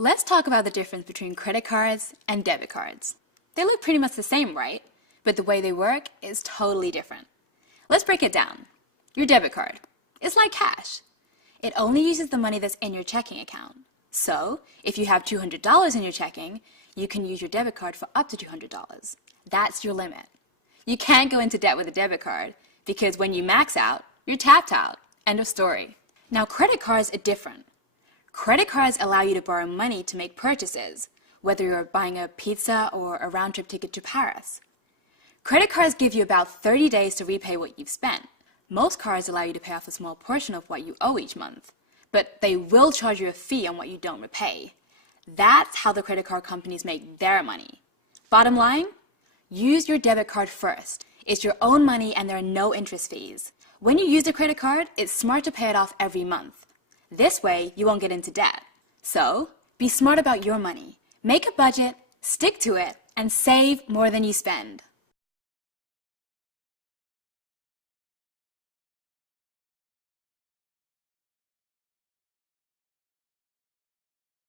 Let's talk about the difference between credit cards and debit cards. They look pretty much the same, right? But the way they work is totally different. Let's break it down. Your debit card. It's like cash. It only uses the money that's in your checking account. So, if you have $200 in your checking, you can use your debit card for up to $200. That's your limit. You can't go into debt with a debit card because when you max out, you're tapped out. End of story. Now, credit cards are different. Credit cards allow you to borrow money to make purchases, whether you're buying a pizza or a round-trip ticket to Paris. Credit cards give you about 30 days to repay what you've spent. Most cards allow you to pay off a small portion of what you owe each month, but they will charge you a fee on what you don't repay. That's how the credit card companies make their money. Bottom line, use your debit card first. It's your own money and there are no interest fees. When you use a credit card, it's smart to pay it off every month. This way, you won't get into debt. So, be smart about your money. Make a budget, stick to it, and save more than you spend.